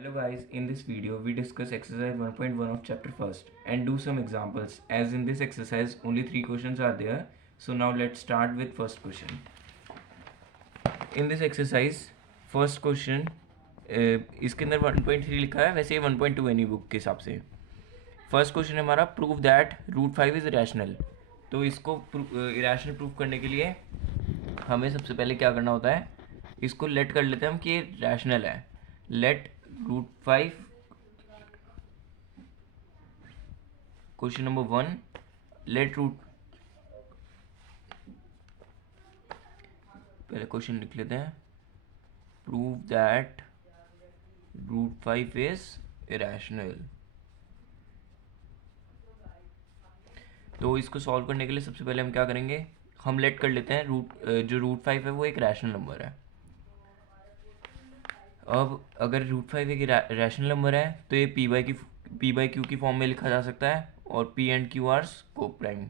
Hello guys, in this video we discuss exercise 1.1 of chapter first and do some examples. As in this exercise only 3 questions are there. So now let's start with first question. In this exercise first question इसके अंदर 1.3 लिखा है, वैसे ये 1.2 है नहीं book के हिसाब से. फर्स्ट क्वेश्चन है हमारा prove that root 5 is irrational. तो इसको इरेशनल प्रूव करने के लिए हमें सबसे पहले क्या करना होता है, इसको लेट कर लेते हैं हम कि ये रैशनल है. Let root 5, question number 1, let root, पहले क्वेश्चन लिख लेते हैं, prove that root 5 is irrational. तो इसको सॉल्व करने के लिए सबसे पहले हम क्या करेंगे, हम लेट कर लेते हैं जो रूट 5 है वो एक रैशनल नंबर है. अब अगर रूट 5 एक रैशनल नंबर है तो ये पी बाई क्यू की फॉर्म में लिखा जा सकता है और पी एंड क्यू आर को प्राइम.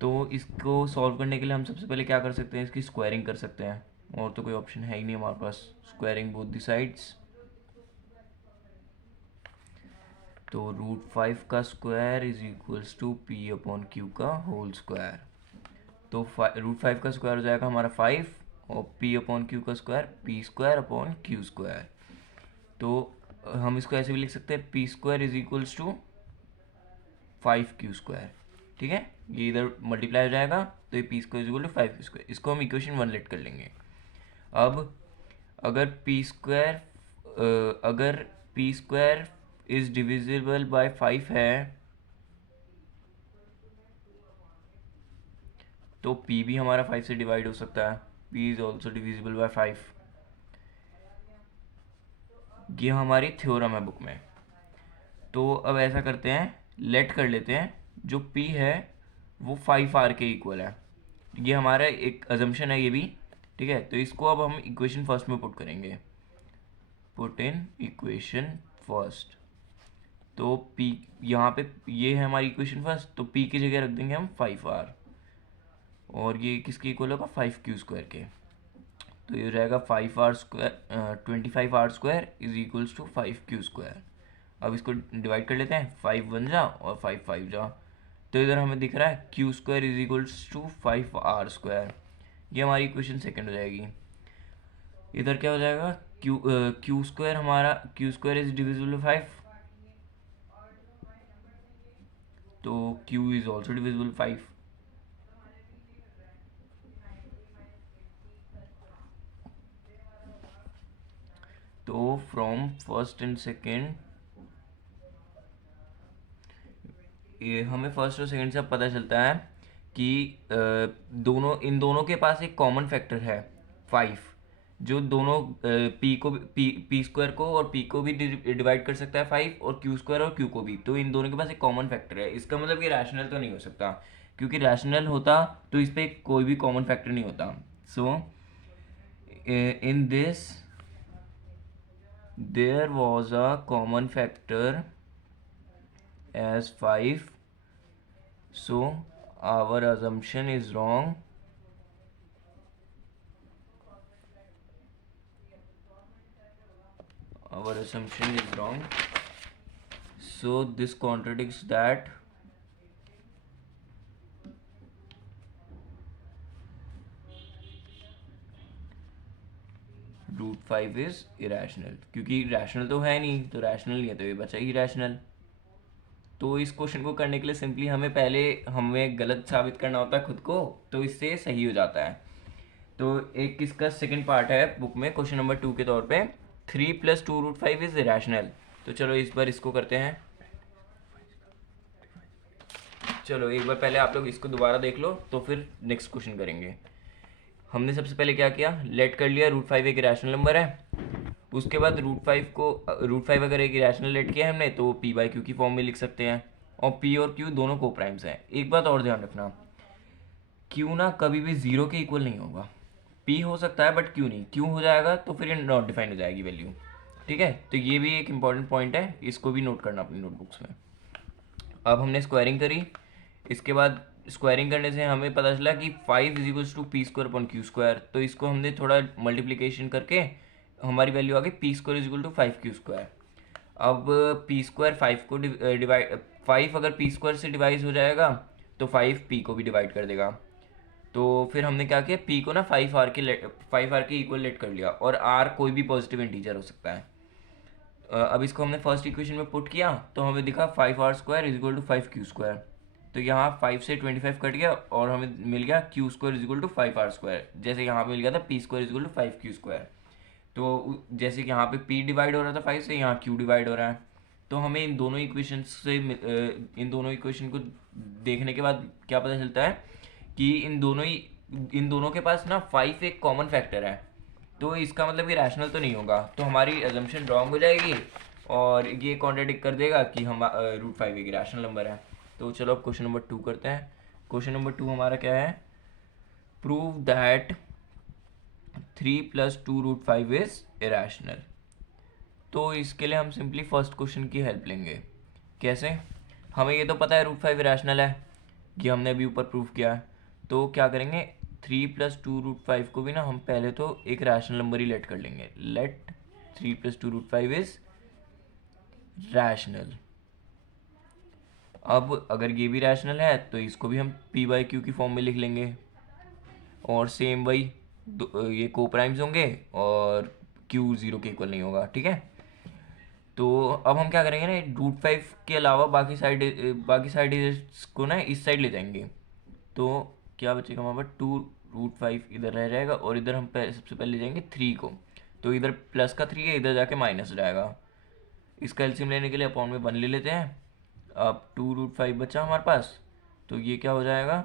तो इसको सॉल्व करने के लिए हम सबसे पहले क्या कर सकते हैं, इसकी स्क्वायरिंग कर सकते हैं, और तो कोई ऑप्शन है ही नहीं हमारे पास. Squaring both the sides. तो रूट 5 का square is equals to p upon q का होल स्क्वायर. तो रूट 5 का स्क्वायर हो जाएगा हमारा 5 और पी अपॉन क्यू का square p square upon Q square. तो हम इसको ऐसे भी लिख सकते हैं, p square is equals to 5 Q square. ठीक है, ये इधर मल्टीप्लाई हो जाएगा तो ये p square is equal to 5 Q square. इसको हम इक्वेशन 1 लेट कर लेंगे. अब अगर P square is divisible by 5 है तो p भी हमारा 5 से डिवाइड हो सकता है. p is also divisible by 5. ये हमारी थ्योरम है बुक में. तो अब ऐसा करते हैं, लेट कर लेते हैं जो p है वो 5r के इक्वल है. ये हमारा एक अजम्पशन है ये भी. ठीक है, तो इसको अब हम इक्वेशन फर्स्ट में पुट करेंगे. Put in equation first. तो p यहाँ पे ये है हमारी इक्वेशन फर्स्ट, तो p की जगह रख देंगे हम 5r और ये किसके इक्वल होगा 5q स्क्वायर के. तो ये हो जाएगा 5r square 25r square is equals to 5q square. अब इसको डिवाइड कर लेते हैं, 5 1 जा और 5 5 जा. तो इधर हमें दिख रहा है q square is equals to 5r square. ये हमारी इक्वेशन सेकेंड हो जाएगी. इधर क्या हो जाएगा, q स्क्वायर हमारा q स्क्वायर इज डिविजिबल 5, तो q इज ऑल्सो डिविजिबल 5. तो फ्रॉम फर्स्ट एंड सेकेंड ये हमें फर्स्ट और सेकेंड से अब पता चलता है कि इन दोनों के पास एक कॉमन फैक्टर है 5, जो दोनों पी स्क्वायर को और पी को भी डिवाइड कर सकता है 5 और क्यू स्क्वायर और क्यू को भी. तो इन दोनों के पास एक कॉमन फैक्टर है. इसका मतलब कि रैशनल तो नहीं हो सकता, क्योंकि रैशनल होता तो इस पर कोई भी कॉमन फैक्टर नहीं होता. So in this there was a common factor as 5, so our assumption is wrong. Our assumption is wrong, so this contradicts that root 5 is irrational. क्योंकि रैशनल तो है नहीं, तो रैशनल नहीं है तो ये बचा ही रैशनल. तो इस क्वेश्चन को करने के लिए सिंपली हमें गलत साबित करना होता है खुद को, तो इससे सही हो जाता है. तो एक इसका सेकंड पार्ट है बुक में क्वेश्चन नंबर 2 के तौर पे, 3 + 2 रूट 5 इज इरेशनल. तो चलो इस बार इसको करते हैं. चलो एक बार पहले आप लोग इसको दोबारा देख लो तो फिर नेक्स्ट क्वेश्चन करेंगे. हमने सबसे पहले क्या किया, लेट कर लिया रूट 5 एक रैशनल नंबर है. उसके बाद रूट 5 अगर एक रैशनल लेट किया हमने तो पी बाई क्यू की फॉर्म में लिख सकते हैं, और पी और क्यू दोनों को प्राइम्स हैं. एक बात और ध्यान रखना, क्यू ना कभी भी 0 के इक्वल नहीं होगा. पी हो सकता है बट क्यू नहीं. क्यू हो जाएगा तो फिर ये नॉट डिफाइंड हो जाएगी वैल्यू. ठीक है, तो ये भी एक इंपॉर्टेंट पॉइंट है, इसको भी नोट करना अपनी नोटबुक्स में. अब हमने स्क्वायरिंग करी, इसके बाद स्क्वायरिंग करने से हमें पता चला कि 5 is equals to P square upon Q square, तो इसको हमने थोड़ा मल्टीप्लिकेशन करके हमारी वैल्यू आ गई P square is equal to 5 Q square. अब पी स्क्वायर 5 को डिवाइड 5 अगर पी स्क्वायर से डिवाइड हो जाएगा तो 5 पी को भी डिवाइड कर देगा। तो फिर हमने क्या किया, पी को ना 5 आर के इक्वल लेट कर लिया, और आर कोई भी पॉजिटिव इंटीजर हो सकता है। अब इसको हमने फर्स्ट इक्वेशन में पुट किया तो हमें दिखा 5r² is equal to 5q²। तो यहाँ 5 से 25 कट गया और हमें मिल गया q² is equal to 5r², जैसे यहाँ पे मिल गया था p² is equal to 5q²। तो जैसे कि यहाँ पे p डिवाइड हो रहा था 5 से, यहाँ q डिवाइड हो रहा है। तो हमें इन दोनों इक्वेशन से इन दोनों इक्वेशन को देखने के बाद क्या पता चलता है कि इन दोनों के पास ना 5 एक कॉमन फैक्टर है, तो इसका मतलब ये रैशनल तो नहीं होगा, तो हमारी अजम्पशन रॉन्ग हो जाएगी और ये कॉन्ट्राडिक्ट कर देगा कि हम √5 एक रैशनल नंबर है। तो चलो अब क्वेश्चन नंबर 2 करते हैं। क्वेश्चन नंबर 2 हमारा क्या है, प्रूव दैट 3 + 2√5 इज इरेशनल। तो इसके लिए हम सिंपली फर्स्ट क्वेश्चन की हेल्प लेंगे। कैसे, हमें ये तो पता है √5 इरेशनल है, ये हमने अभी ऊपर प्रूव किया है। तो क्या करेंगे, 3 + 2√5 को भी ना हम पहले तो एक रैशनल नंबर ही लेट कर लेंगे। Let 3 + 2√5 is rational. अब अगर ये भी रैशनल है तो इसको भी हम p/q की फॉर्म में लिख लेंगे, और सेम वही ये को प्राइम्स होंगे और q 0 के इक्वल नहीं होगा, ठीक है। तो अब हम क्या करेंगे ना, √5 के अलावा बाकी साइड को ना इस साइड ले जाएंगे। तो क्या बचेगा हमारे पास, 2√5 इधर रह जाएगा और इधर हम सबसे पहले ले जाएंगे 3 को। तो इधर प्लस का 3 है, इधर जाके माइनस हो जाएगा। इसका एलसीएम लेने के लिए अपॉन में 1 ले लेते हैं। अब 2√5 बचा हमारे पास, तो ये क्या हो जाएगा,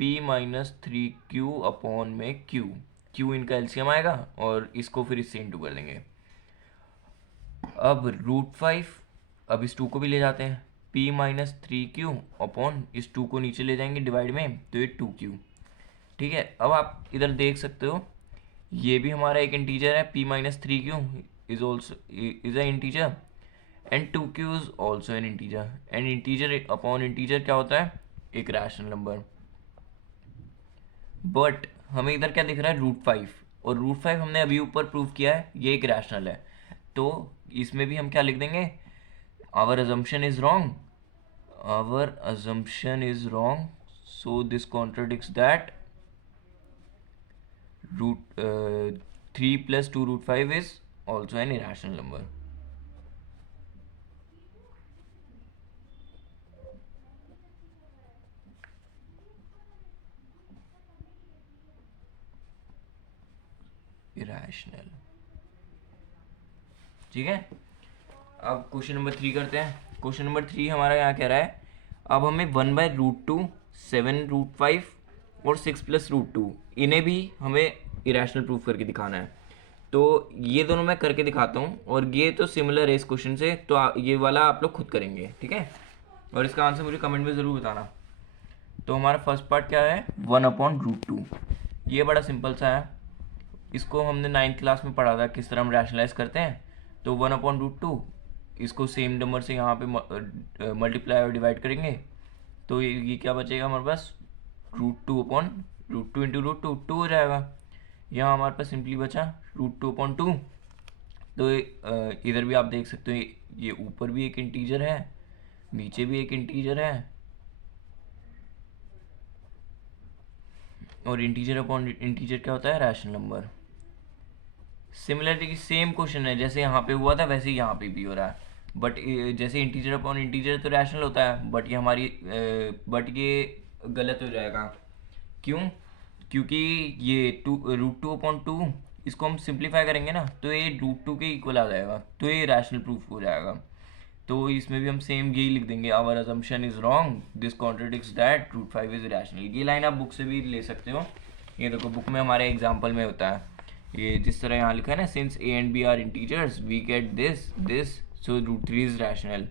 p - 3q अपॉन में q इनका एलसीएम आएगा और इसको फिर इससे इंटू कर देंगे। अब √5, अब इस 2 को भी ले जाते हैं, p - 3q अपॉन इस 2 को नीचे ले जाएंगे डिवाइड में, तो ये 2q, ठीक है। अब आप इधर देख सकते हो ये भी हमारा एक इंटीजर है, p - 3q is also is a integer and 2q is also N integer, and integer upon integer क्या होता है, एक रैशनल नंबर। बट हमें इधर क्या दिख रहा है, √5, और √5 हमने अभी ऊपर प्रूव किया है ये एक रैशनल है, तो इसमें भी हम क्या लिख देंगे, our assumption is wrong, so this contradicts that 3 + 2√5 is also an irrational number. Irrational, ठीक है। अब क्वेश्चन नंबर 3 करते हैं। क्वेश्चन नंबर 3 हमारा यहाँ कह रहा है, अब हमें 1/√2, 7√5 और 6 + √2 इन्हें भी हमें इरेशनल प्रूफ करके दिखाना है। तो ये दोनों मैं करके दिखाता हूँ, और ये तो सिमिलर है इस क्वेश्चन से, तो ये वाला आप लोग खुद करेंगे, ठीक है। और इसका आंसर मुझे कमेंट में ज़रूर बताना। तो हमारा फर्स्ट पार्ट क्या है, 1/√2, ये बड़ा सिंपल सा है, इसको हमने 9th क्लास में पढ़ा था किस तरह हम रैशनलाइज करते हैं। तो 1/√2 इसको सेम नंबर से यहाँ पे मल्टीप्लाई और डिवाइड करेंगे, तो ये क्या बचेगा हमारे पास, √2 इंटू √2 2 हो जाएगा। यहाँ हमारे पास सिंपली बचा √2/2। तो इधर भी आप देख सकते हो ये ऊपर भी एक इंटीजर है, नीचे भी एक इंटीजर है, और इंटीजर अपॉन इंटीजर क्या होता है, rational number. Similarly same question है, जैसे यहाँ पे हुआ था वैसे ही यहाँ पे भी हो रहा है, बट जैसे इंटीजर अपॉन इंटीजर तो रैशनल होता है, बट ये गलत हो जाएगा। क्यों, क्योंकि ये √2/2 इसको हम सिंप्लीफाई करेंगे ना, तो ये √2 के इक्वल आ जाएगा, तो ये रैशनल प्रूफ हो जाएगा। तो इसमें भी हम सेम यही लिख देंगे, our assumption is wrong, this contradicts that √5 is rational. ये लाइन आप बुक से भी ले सकते हो, ये देखो बुक में हमारे एग्जाम्पल में होता है, ये जिस तरह यहाँ लिखा है ना, since a and b are integers we get this so √3 is rational,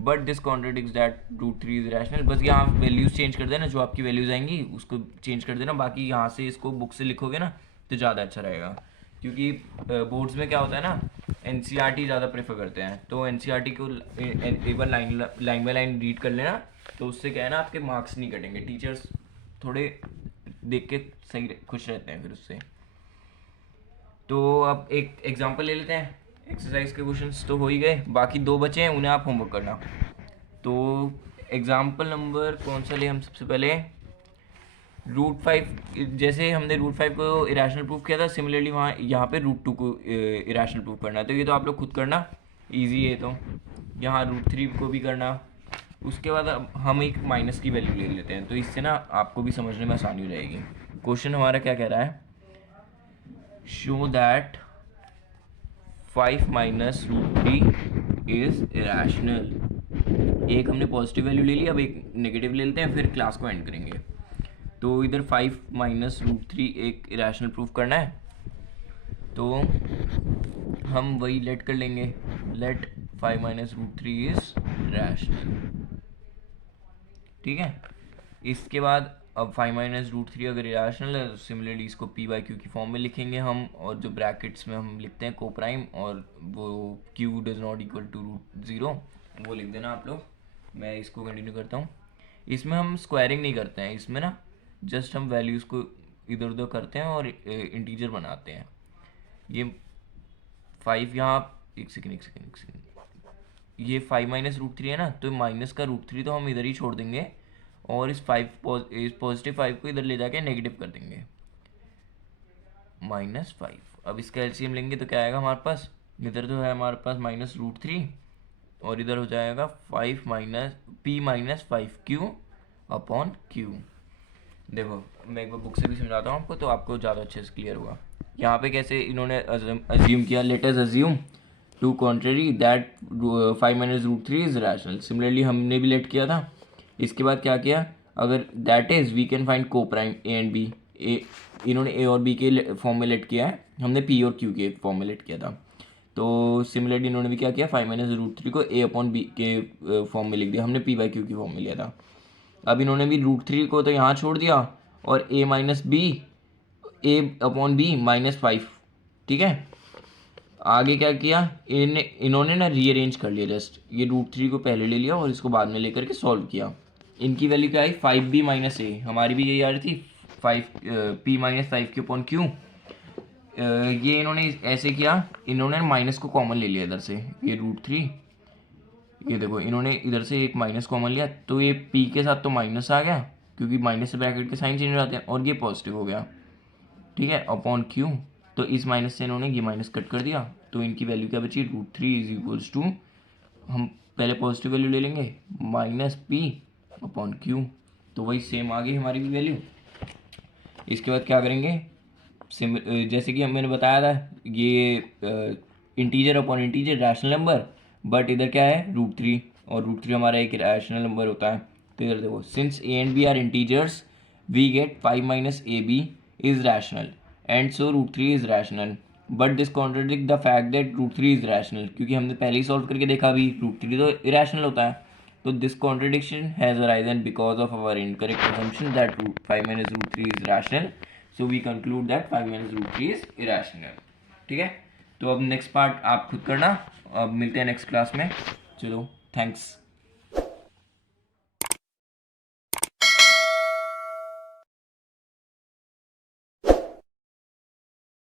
but this contradicts that √3 is rational. बस यहाँ वैल्यूज चेंज कर देना, जो आपकी वैल्यूज आएंगी उसको चेंज कर देना, बाकी यहाँ से इसको बुक से लिखोगे ना तो ज़्यादा अच्छा रहेगा, क्योंकि बोर्ड्स में क्या होता है ना, NCERT ज़्यादा प्रेफर करते हैं, तो NCERT को एक बार लाइन बाय लाइन रीड कर लेना, तो उससे क्या है ना, आपके मार्क्स नहीं कटेंगे, टीचर्स थोड़े देख के सही खुश रहते हैं फिर उससे। तो अब एक एग्जांपल ले लेते हैं। एक्सरसाइज के क्वेश्चंस तो हो ही गए, बाकी 2 बचे हैं, उन्हें आप होमवर्क करना। तो एग्जांपल नंबर कौन सा ले हम सबसे पहले, √5। जैसे हमने √5 को इरेशनल प्रूफ किया था, सिमिलरली वहाँ यहाँ पे √2 को इरेशनल प्रूफ करना है। तो ये तो आप लोग खुद करना, इजी है। तो यहाँ √3 को भी करना। उसके बाद अब हम एक माइनस की वैल्यू ले लेते हैं, तो इससे ना आपको भी समझने में आसानी हो जाएगी। क्वेश्चन हमारा क्या कह रहा है, show that 5 minus √3 is irrational. एक हमने पॉजिटिव वैल्यू ले ली, अब एक नेगेटिव ले लेते हैं, फिर क्लास को एंड करेंगे। तो इधर 5 माइनस √3 एक इरेशनल प्रूफ करना है, तो हम वही लेट कर लेंगे, लेट 5 माइनस √3 इज रैशनल। ठीक है, इसके बाद अब 5 माइनस √3 अगर इरेशनल है, तो सिमिलरली इसको p/q की फॉर्म में लिखेंगे हम, और जो ब्रैकेट्स में हम लिखते हैं को प्राइम, और वो q does not equal to √0 वो लिख देना आप लोग। मैं इसको कंटिन्यू करता हूँ। इसमें हम स्क्वायरिंग नहीं करते हैं, इसमें ना जस्ट हम वैल्यूज़ को इधर उधर करते हैं और इंटीजर बनाते हैं। ये 5 यहाँ, एक सेकेंड, ये 5 माइनस √3 है ना, तो माइनस का √3 तो हम इधर ही छोड़ देंगे, और इस पॉजिटिव 5 को इधर ले जाके नेगेटिव कर देंगे, -5। अब इसका एलसीएम लेंगे तो क्या आएगा हमारे पास, इधर तो है हमारे पास माइनस √3, और इधर हो जाएगा 5 माइनस p-5q अपॉन q। देखो मैं एक बार बुक से भी समझाता हूँ आपको, तो आपको ज़्यादा अच्छे से क्लियर होगा। यहाँ पे कैसे इन्होंने अज्यूम किया, let us assume to contrary that 5 minus √3 is rational. Similarly हमने भी लेट किया था। इसके बाद क्या किया, अगर that is we can find coprime A and B. इन्होंने ए और बी के फॉर्म में लेट किया है, हमने पी और क्यू के फॉर्म में लेट किया था। तो सिमिलरली इन्होंने भी क्या किया, 5 माइनस √3 को ए अपॉन बी के फॉर्म में लिख दिया, हमने p/q की फॉर्म में लिया था। अब इन्होंने भी √3 को तो यहाँ छोड़ दिया, और a minus B, A upon B -5। ठीक है, आगे क्या किया, इन्होंने ना रीअरेंज कर लिया, जस्ट ये √3 को पहले ले लिया और इसको बाद में लेकर के सॉल्व किया। इनकी वैल्यू क्या आई, 5b माइनस ए, हमारी भी यही आ रही थी 5p-5q अपॉन q। ये इन्होंने ऐसे किया, इन्होंने माइनस को कॉमन ले लिया इधर से, ये √3, ये देखो इन्होंने इधर से एक माइनस कॉमन लिया, तो ये p के साथ तो माइनस आ गया, क्योंकि माइनस से ब्रैकेट के साइन चेंज हो जाते हैं, और ये पॉजिटिव हो गया। ठीक है, अपॉन q, तो इस माइनस से इन्होंने ये माइनस कट कर दिया, तो इनकी वैल्यू क्या बची, √3 इज इक्वल्स टू, हम पहले पॉजिटिव वैल्यू ले लेंगे -p अपॉन q, तो वही सेम आ गई हमारी भी वैल्यू। इसके बाद क्या करेंगे, जैसे कि मैंने बताया था, ये integer upon integer rational number, but इधर क्या है √3, और √3 हमारा एक रैशनल नंबर होता है। तो इधर देखो, since a and b are integers we get 5 minus ab is rational and so √3 is rational, but this contradict the fact that √3 is rational, क्योंकि हमने पहले ही सॉल्व करके देखा अभी √3 तो इरेशनल होता है। तो this contradiction has arisen because of our incorrect assumption that 5 minus √3 is rational, so we conclude that 5 minus √3 is irrational. ठीक है, तो अब नेक्स्ट पार्ट आप खुद करना, अब मिलते हैं नेक्स्ट क्लास में। चलो, थैंक्स।